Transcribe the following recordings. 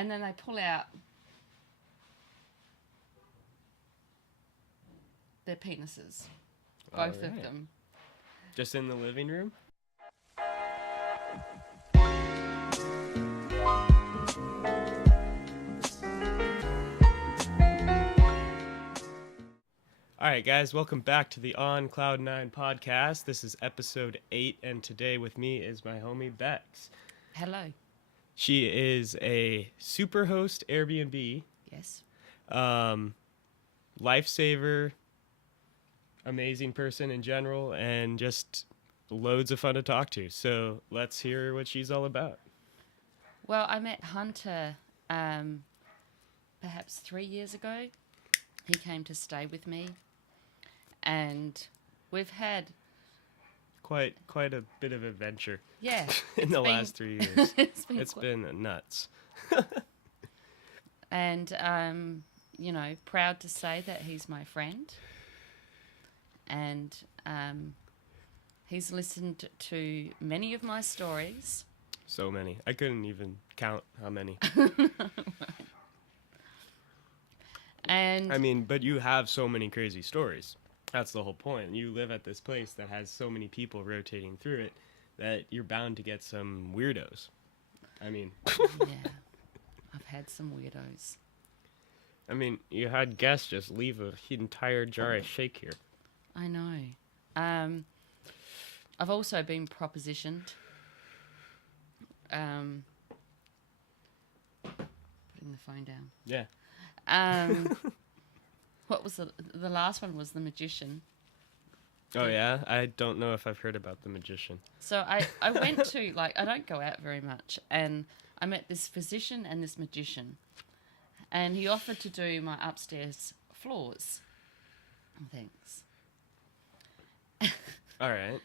And then they pull out their penises. Both of them. Just in the living room? All right, guys, welcome back to the On Cloud 9 podcast. This is episode 8, and today with me is my homie Beks. Hello. She is a super host Airbnb. Yes. Lifesaver, amazing person in general, and just loads of fun to talk to. So let's hear what she's all about. Well, I met Hunter perhaps 3 years ago. He came to stay with me, and we've had quite a bit of adventure. Yeah, in the last 3 years. it's been nuts. And proud to say that he's my friend, and he's listened to many of my stories. So many. I couldn't even count how many. And I mean, but you have so many crazy stories. That's the whole point. You live at this place that has so many people rotating through it that you're bound to get some weirdos. I mean... Yeah, I've had some weirdos. I mean, you had guests just leave an entire jar of shake here. I know. I've also been propositioned. Putting the phone down. Yeah. What was the last one was the magician. Oh, yeah? I don't know if I've heard about the magician. So I went to, I don't go out very much, and I met this physician and this magician, and he offered to do my upstairs floors. Thanks. All right.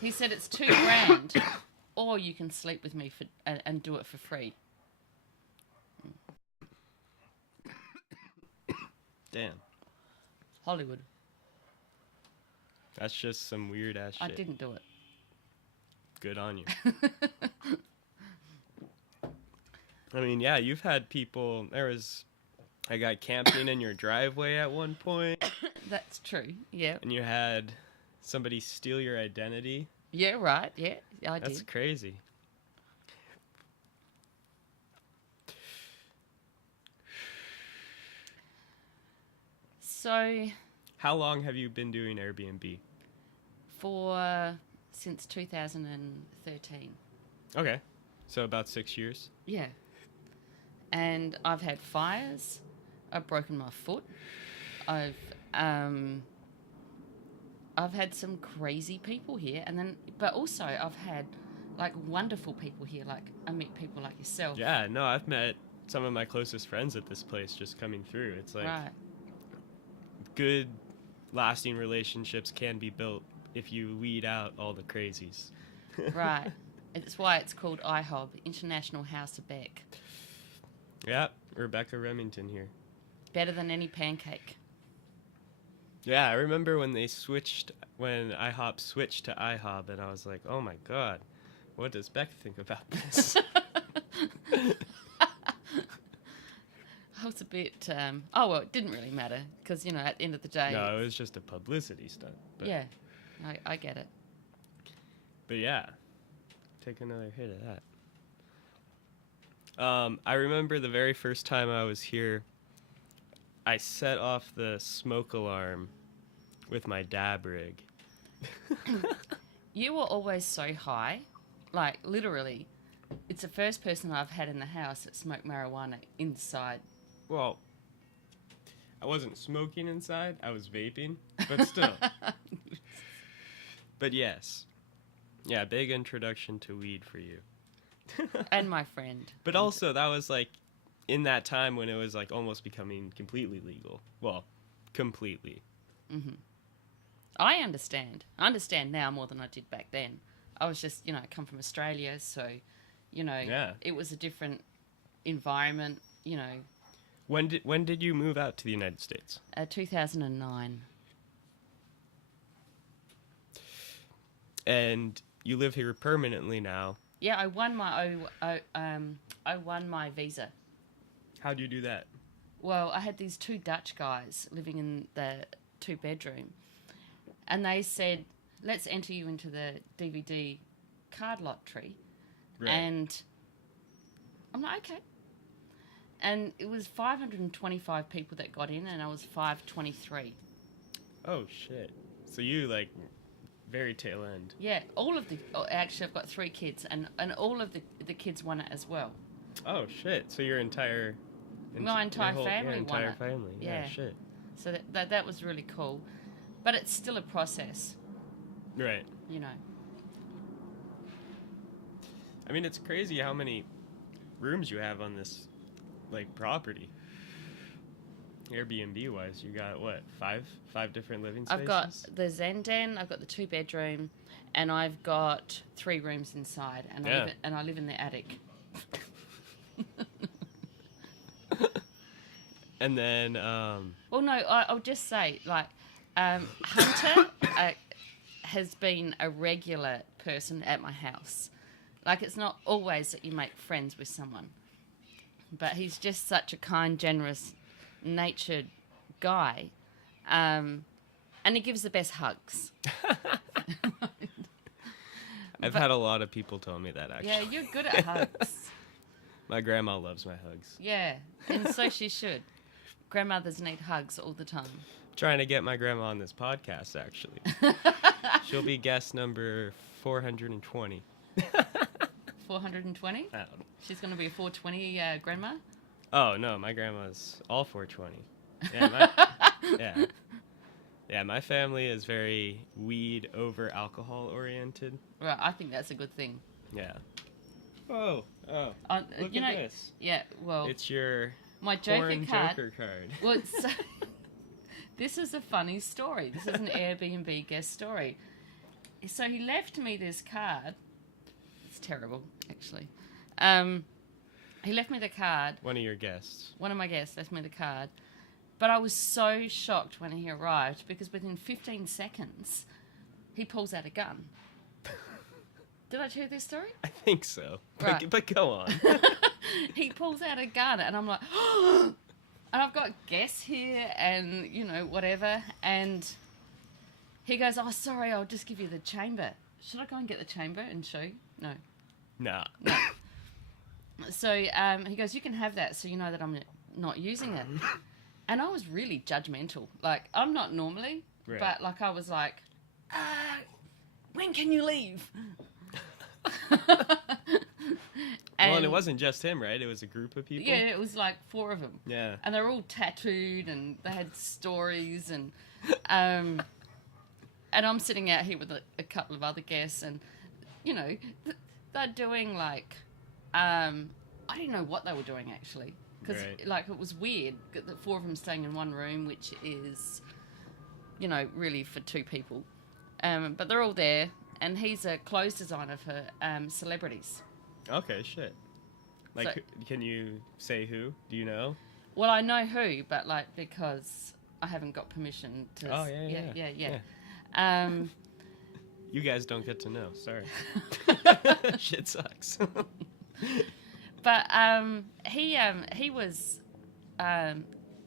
He said it's $2,000, or you can sleep with me and do it for free. Damn. Hollywood. That's just some weird ass shit. I didn't do it. Good on you. I mean, yeah, you've had people. I got camping in your driveway at one point. That's true. Yeah. And you had somebody steal your identity. Yeah. Right. Yeah. I did. That's crazy. So, how long have you been doing Airbnb? Since 2013. Okay. So about 6 years? Yeah. And I've had fires. I've broken my foot. I've had some crazy people here, but also I've had wonderful people here. I meet people like yourself. Yeah, no, I've met some of my closest friends at this place just coming through. It's right. Good lasting relationships can be built if you weed out all the crazies. Right. It's why it's called IHOB, International House of Beck. Yeah, Rebecca Remington here. Better than any pancake. Yeah, I remember when IHOP switched to IHOB, and I was like, oh my god, what does Beck think about this? I was a bit, it didn't really matter, because, at the end of the day... No, it was just a publicity stunt. But, yeah, I get it. But yeah, take another hit of that. I remember the very first time I was here, I set off the smoke alarm with my dab rig. You were always so high, literally. It's the first person I've had in the house that smoked marijuana inside. Well, I wasn't smoking inside. I was vaping, but still. But yes. Yeah, big introduction to weed for you. And my friend. But also, that was in that time when it was almost becoming completely legal. Well, completely. Mm-hmm. I understand. I understand now more than I did back then. I was just, I come from Australia, so, yeah. It was a different environment, When did you move out to the United States? 2009. And you live here permanently now. Yeah, I won my visa. How'd you do that? Well, I had these two Dutch guys living in the 2-bedroom, and they said, "Let's enter you into the DVD card lottery." Right. And I'm like, okay. And it was 525 people that got in, and I was 523. Oh, shit. So you, like, very tail end. Yeah, actually, I've got 3 kids, and all of the kids won it as well. Oh, shit. So your entire... My entire family won entire it. family. Yeah, shit. So that was really cool. But it's still a process. Right. You know. I mean, it's crazy how many rooms you have on this, like, property. Airbnb-wise, you got, what, five different living spaces? I've got the Zen Den, I've got the 2-bedroom, and I've got 3 rooms inside, and I live in the attic. And then, Well, no, I'll just say, like, Hunter has been a regular person at my house. Like, it's not always that you make friends with someone, but he's just such a kind, generous, natured guy, and he gives the best hugs. I've had a lot of people tell me that, actually. Yeah, you're good at hugs. My grandma loves my hugs. Yeah, and so she should. Grandmothers need hugs all the time. Trying to get my grandma on this podcast, actually. She'll be guest number 420. 420? I don't know. She's going to be a 420 grandma? Oh, no, my grandma's all 420. Yeah, yeah, my family is very weed over alcohol oriented. Right, I think that's a good thing. Yeah. Oh, look at this. Yeah, well... It's your my Joker card. Joker card. Well, this is a funny story. This is an Airbnb guest story. So he left me this card. It's terrible, actually. He left me the card. One of your guests. One of my guests left me the card. But I was so shocked when he arrived because within 15 seconds, he pulls out a gun. Did I tell you this story? I think so. Right. But go on. He pulls out a gun and I'm like, oh! And I've got guests here and, you know, whatever. And he goes, oh, sorry, I'll just give you the chamber. Should I go and get the chamber and show you? No. Nah. No. So he goes, you can have that so you know that I'm not using it. And I was really judgmental. Like, I'm not normally, right. But, like, I was like, when can you leave? And it wasn't just him, right? It was a group of people? Yeah, it was like 4 of them. Yeah. And they're all tattooed and they had stories and and I'm sitting out here with a couple of other guests and, you know, they're doing like, I don't know what they were doing actually. Because, right. like, it was weird, the 4 of them staying in one room, which is, you know, really for 2 people. But they're all there, and he's a clothes designer for celebrities. Okay, shit. Like, So, can you say who? Do you know? well, I know who, but, like, because I haven't got permission to... Oh, yeah. You guys don't get to know. Sorry. Shit sucks. But he was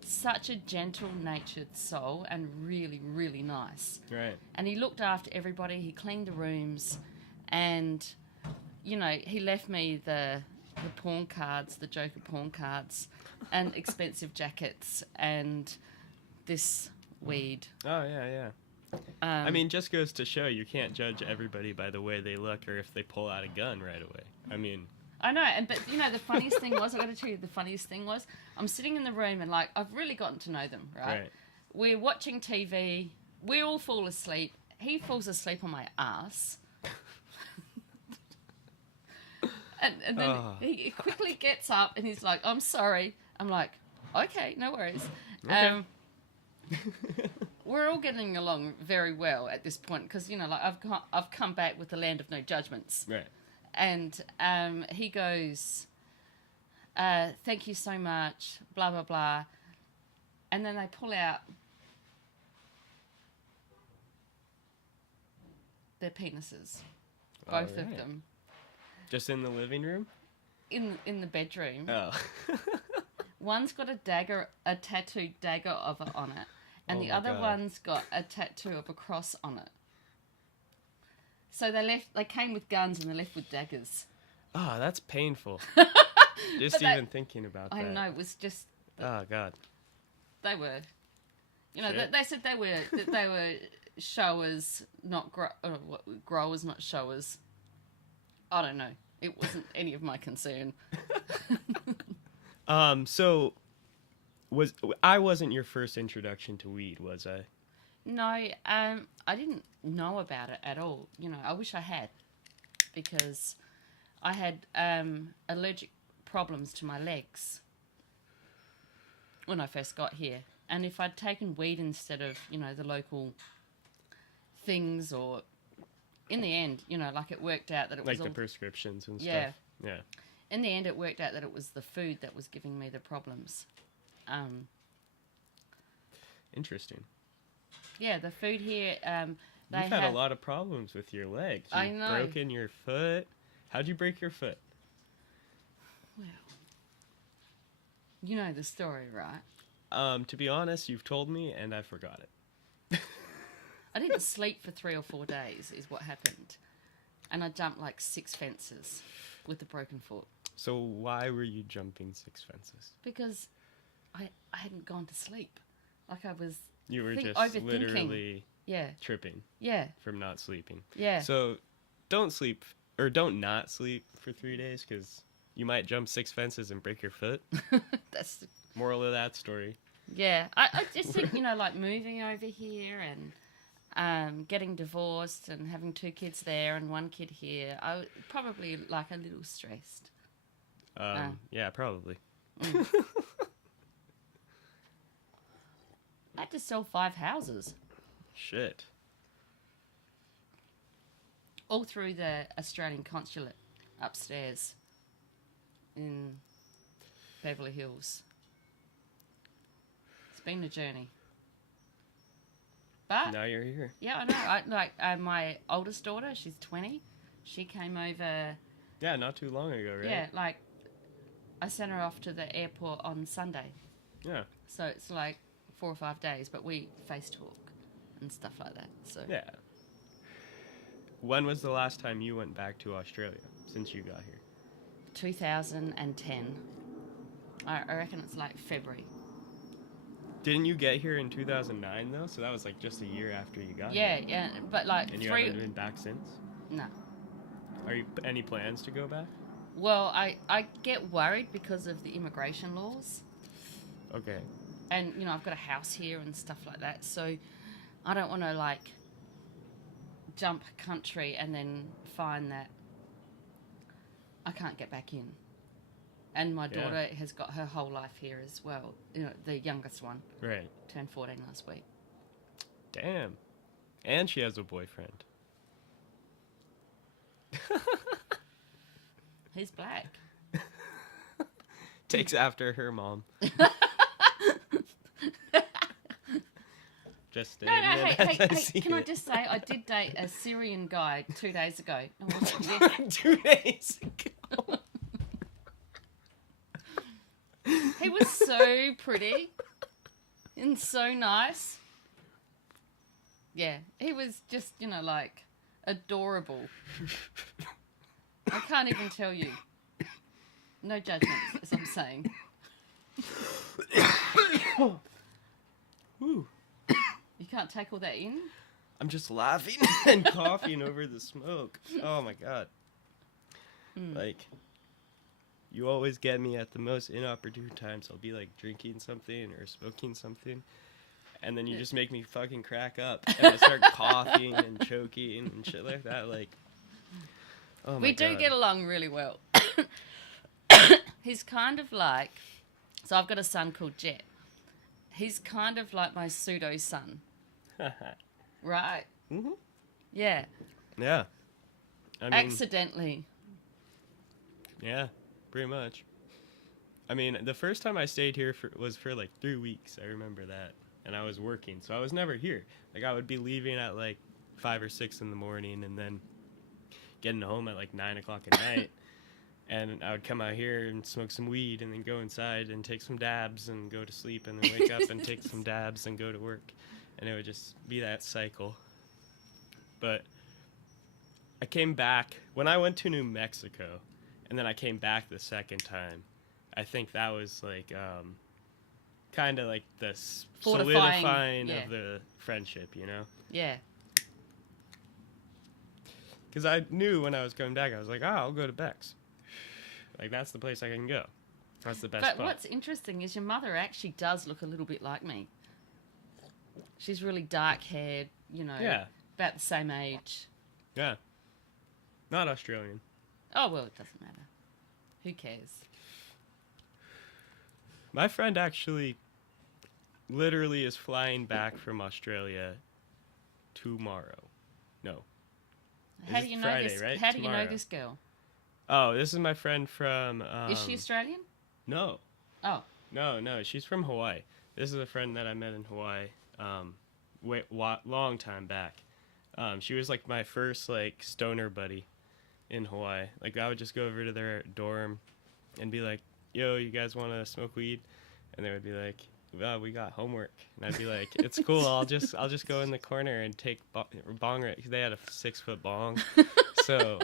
such a gentle-natured soul and really, really nice. Right. And he looked after everybody. He cleaned the rooms, and you know, he left me the porn cards, the Joker porn cards, and expensive jackets, and this weed. Oh yeah. I mean, just goes to show you can't judge everybody by the way they look or if they pull out a gun right away. I mean. I know, but you know, the funniest thing was, I got to tell you, the funniest thing was, I'm sitting in the room and like, I've really gotten to know them, right? We're watching TV, we all fall asleep, he falls asleep on my ass, and then he quickly gets up and he's like, I'm sorry. I'm like, okay, no worries. Okay. We're all getting along very well at this point because, you know, like I've come back with the land of no judgments. Right. And he goes, thank you so much, blah, blah, blah. And then they pull out their penises, both of them. Just in the living room? in the bedroom. Oh. One's got a tattooed dagger of it on it, and Oh the my other God. one's got a tattoo of a cross on it. So they came with guns and they left with daggers. Oh, that's painful. Just But even thinking about that. I know, it was just Oh, God. they were, Shit. they said they were showers, not growers, not showers. I don't know. It wasn't any of my concern. So I wasn't your first introduction to weed, was I? No, I didn't know about it at all. I wish I had, because I had allergic problems to my legs when I first got here. And if I'd taken weed instead of, the local things, or in the end, it worked out that it was Like the prescriptions and Yeah. stuff. Yeah. In the end, it worked out that it was the food that was giving me the problems. Interesting. Yeah, the food here, they You've had a lot of problems with your legs. I You've know. broken your foot. How'd you break your foot? Well, you know the story, right? To be honest, you've told me and I forgot it. I didn't sleep for 3 or 4 days, is what happened. And I jumped like 6 fences with a broken foot. So why were you jumping 6 fences? Because I hadn't gone to sleep. Like I was, You were just overthinking. literally yeah, tripping yeah, from not sleeping. yeah. So don't sleep, or don't not sleep for 3 days, because you might jump 6 fences and break your foot. That's, Moral of that story. yeah. I just think, like moving over here and getting divorced and having 2 kids there and 1 kid here, I was probably like a little stressed. Yeah, probably. I had to sell 5 houses. Shit. All through the Australian consulate upstairs in Beverly Hills. It's been a journey. But, Now you're here. yeah, I know. My oldest daughter, she's 20. She came over, Yeah, not too long ago, right? yeah, I sent her off to the airport on Sunday. Yeah. So it's 4 or 5 days, but we face talk and stuff like that. So Yeah. When was the last time you went back to Australia since you got here? 2010. I reckon it's February. Didn't you get here in 2009 though? So that was just a year after you got Yeah, here. yeah, but And you haven't been back since? No. Are you any plans to go back? Well, I get worried because of the immigration laws. Okay. And, I've got a house here and stuff like that. So I don't want to, jump country and then find that I can't get back in. And my Yeah. daughter has got her whole life here as well. The youngest one Right. turned 14 last week. Damn. And she has a boyfriend. He's black. Takes after her mom. Just stating No, it as I see can I it. just say I did date a Syrian guy 2 days ago. I wasn't there. 2 days ago. He was so pretty and so nice. Yeah, he was just, adorable. I can't even tell you. No judgments, as I'm saying. Whew. You can't take all that in? I'm just laughing and coughing over the smoke. Oh my god. You always get me at the most inopportune times. I'll be drinking something or smoking something, and then you just make me fucking crack up and I start coughing and choking and shit like that. Oh my We do God. get along really well. He's kind of so I've got a son called Jet. He's kind of like my pseudo son. Right? Mhm. Yeah. Yeah. I mean, Accidentally. yeah, pretty much. I mean, the first time I stayed here was for 3 weeks. I remember that. And I was working, so I was never here. I would be leaving at 5 or 6 in the morning and then getting home at 9 o'clock at night. And I would come out here and smoke some weed and then go inside and take some dabs and go to sleep and then wake up and take some dabs and go to work. And it would just be that cycle. But I came back when I went to New Mexico, and then I came back the second time. I think that was like kind of like the solidifying of the friendship, you know? Yeah. Because I knew when I was coming back, I was like, I'll go to Beks. Like, that's the place I can go. That's the best spot. But what's interesting is your mother actually does look a little bit like me. She's really dark-haired, you know, about the same age. Yeah. Not Australian. Oh, well, it doesn't matter. Who cares? My friend actually literally is flying back from Australia tomorrow. No. How do you know Friday, this? right? How do you Tomorrow. know this girl? Oh, this is my friend from... Is she Australian? No. Oh. No, she's from Hawaii. This is a friend that I met in Hawaii long time back. She was like my first like stoner buddy in Hawaii. Like I would just go over to their dorm and be like, yo, you guys want to smoke weed? And they would be like, well, we got homework. And I'd be like, it's cool. I'll just go in the corner and take bong rip. They had a 6-foot bong. So...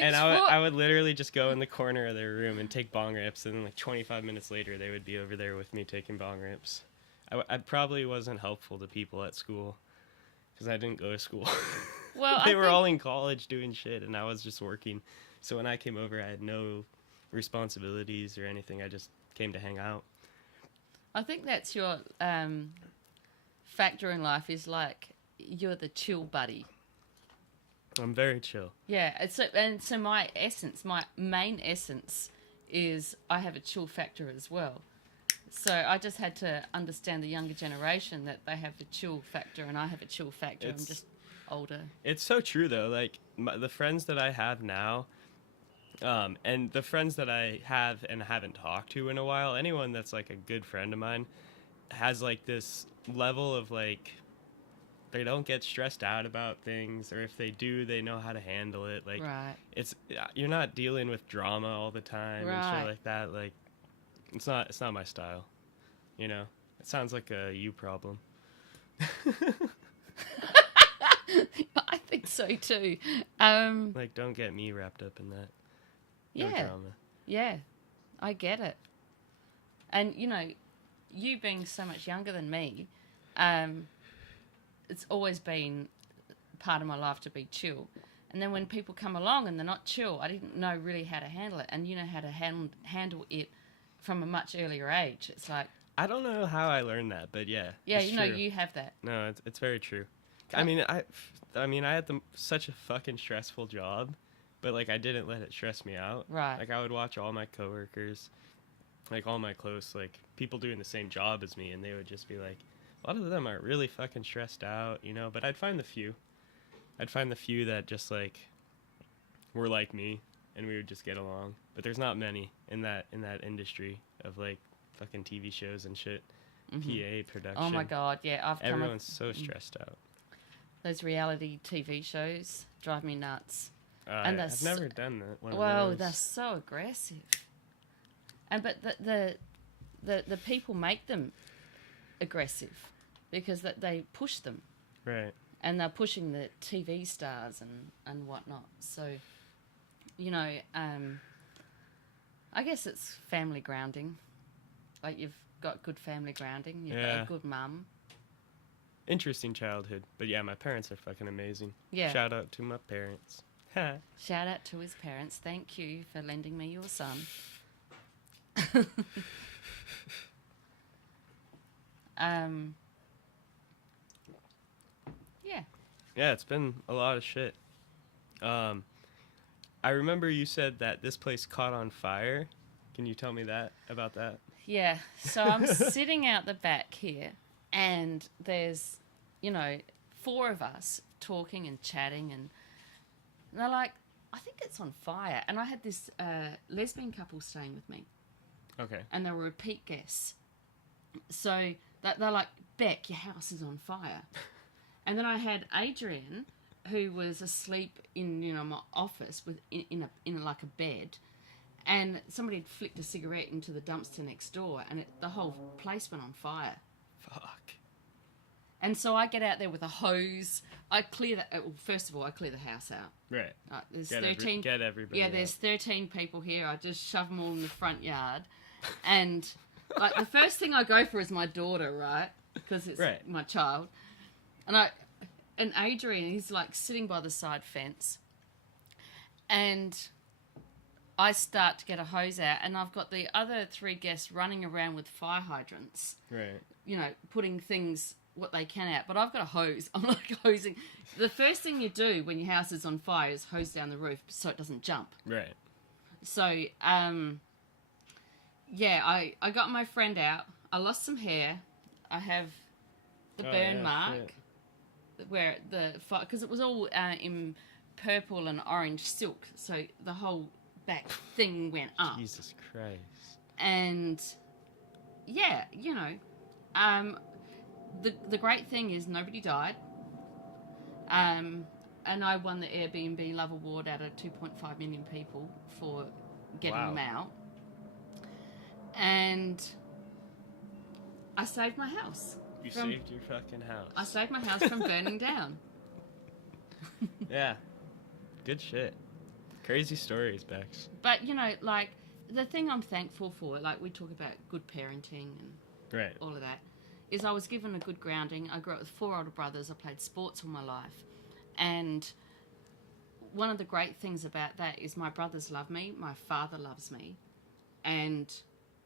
And I would literally just go in the corner of their room and take bong rips, and then like 25 minutes later, they would be over there with me taking bong rips. I probably wasn't helpful to people at school because I didn't go to school. Well, they were all in college doing shit, and I was just working. So when I came over, I had no responsibilities or anything. I just came to hang out. I think that's your factor in life is like you're the chill buddy. I'm very chill. Yeah, so my main essence is I have a chill factor as well. So I just had to understand the younger generation that they have a chill factor and I have a chill factor. I'm just older. It's so true though. Like the friends that I have now, and the friends that I have and haven't talked to in a while, anyone that's like a good friend of mine has like this level of like, they don't get stressed out about things, or if they do, they know how to handle it. Like, right. You're not dealing with drama all the time and shit like that. Like, it's not my style. You know, it sounds like a you problem. I think so too. Like, don't get me wrapped up in that. No drama. Yeah, I get it. And you know, you being so much younger than me, it's always been part of my life to be chill. And then when people come along and they're not chill, I didn't know really how to handle it. And you know how to handle it from a much earlier age. It's like... I don't know how I learned that, but yeah. Yeah, you know, you have that. No, it's very true. I mean, I had such a fucking stressful job, but like I didn't let it stress me out. Right. Like I would watch all my coworkers, like all my close, like people doing the same job as me, and they would just be like, a lot of them are really fucking stressed out, you know, but I'd find the few that just like were like me and we would just get along. But there's not many in that industry of like fucking TV shows and shit. PA production. Oh my god, yeah, everyone's so stressed out. Those reality TV shows drive me nuts. And I've never done that. Well, they're so aggressive. But the people make them aggressive because they push them, right? And they're pushing the TV stars and whatnot. So, you know, I guess it's family grounding. Like you've got good family grounding. You've got a good mum. Interesting childhood, but yeah, my parents are fucking amazing. Yeah. Shout out to my parents. Shout out to his parents. Thank you for lending me your son. Yeah, it's been a lot of shit. I remember you said that this place caught on fire. Can you tell me about that? Yeah, so I'm sitting out the back here, and there's, you know, 4 of us talking and chatting, and they're like, I think it's on fire. And I had this lesbian couple staying with me. Okay. And they were repeat guests. So they're like, Beck, your house is on fire. And then I had Adrian, who was asleep in my office with in like a bed, and somebody had flicked a cigarette into the dumpster next door, and the whole place went on fire. Fuck. And so I get out there with a hose. I clear that. Well, first of all, I clear the house out. Right. There's Get 13. get everybody. Yeah, there's 13 people here. I just shove them all in the front yard, and like the first thing I go for is my daughter, right? Because it's my child, and Adrian, he's like sitting by the side fence, and I start to get a hose out, and I've got the other 3 guests running around with fire hydrants. Right. Putting things what they can out, but I've got a hose. I'm like hosing. The first thing you do when your house is on fire is hose down the roof so it doesn't jump. Right. So, I got my friend out. I lost some hair. I have the burn mark where because it was all in purple and orange silk, so the whole back thing went up. Jesus Christ. And the great thing is nobody died. And I won the Airbnb Love Award out of 2.5 million people for getting them out. And I saved my house. You saved your fucking house. I saved my house from burning down. Yeah. Good shit. Crazy stories, Beks. But, like, the thing I'm thankful for, like we talk about good parenting and all of that, is I was given a good grounding. I grew up with 4 older brothers. I played sports all my life. And one of the great things about that is my brothers love me. My father loves me. And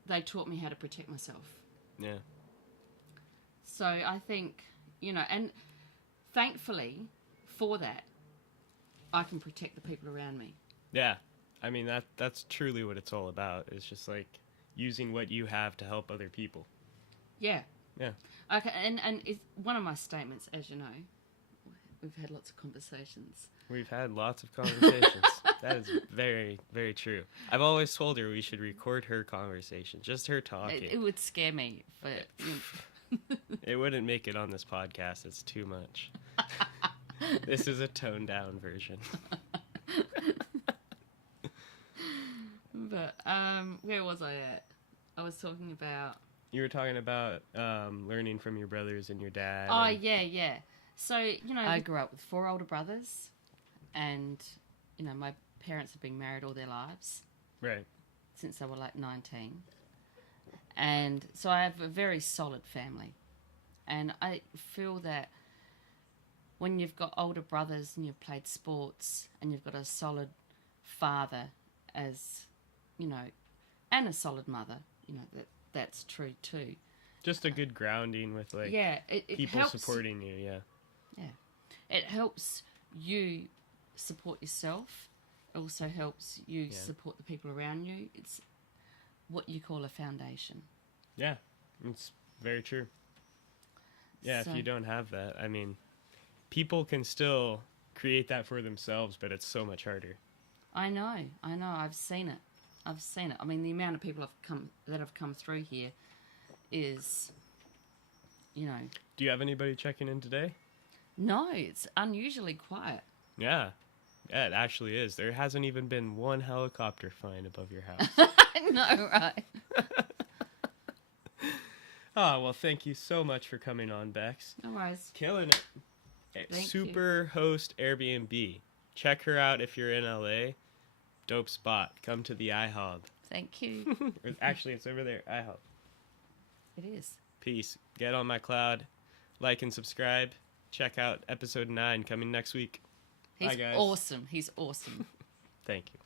they taught me how to protect myself. Yeah. So I think, and thankfully for that, I can protect the people around me. Yeah. I mean, that's truly what it's all about. It's just like using what you have to help other people. Yeah. Yeah. Okay, and it's one of my statements, as you know, we've had lots of conversations. We've had lots of conversations. That is very, very true. I've always told her we should record her conversation, just her talking. It would scare me, but... It wouldn't make it on this podcast. It's too much. This is a toned-down version. But, where was I at? I was talking about... You were talking about learning from your brothers and your dad. Oh, yeah. So, I grew up with 4 older brothers, and, my parents have been married all their lives. Right. Since they were like 19. And so I have a very solid family. And I feel that when you've got older brothers and you've played sports and you've got a solid father as, and a solid mother, that's true too. Just a good grounding with it people helps, supporting you, yeah. It helps you support yourself. It also helps you support the people around you. It's what you call a foundation. Yeah, it's very true. Yeah, so, if you don't have that, I mean, people can still create that for themselves, but it's so much harder. I know. I've seen it. I mean, the amount of people that have come through here is, Do you have anybody checking in today? No, it's unusually quiet. Yeah, it actually is. There hasn't even been one helicopter flying above your house. I know, right? Oh, well, thank you so much for coming on, Beks. No worries. Killing it. Super host Airbnb. Check her out if you're in LA. Dope spot. Come to the IHOB. Thank you. Actually, it's over there. IHOB. It is. Peace. Get on my cloud. Like and subscribe. Check out episode 9 coming next week. He's Bye, guys. awesome. He's awesome. Thank you.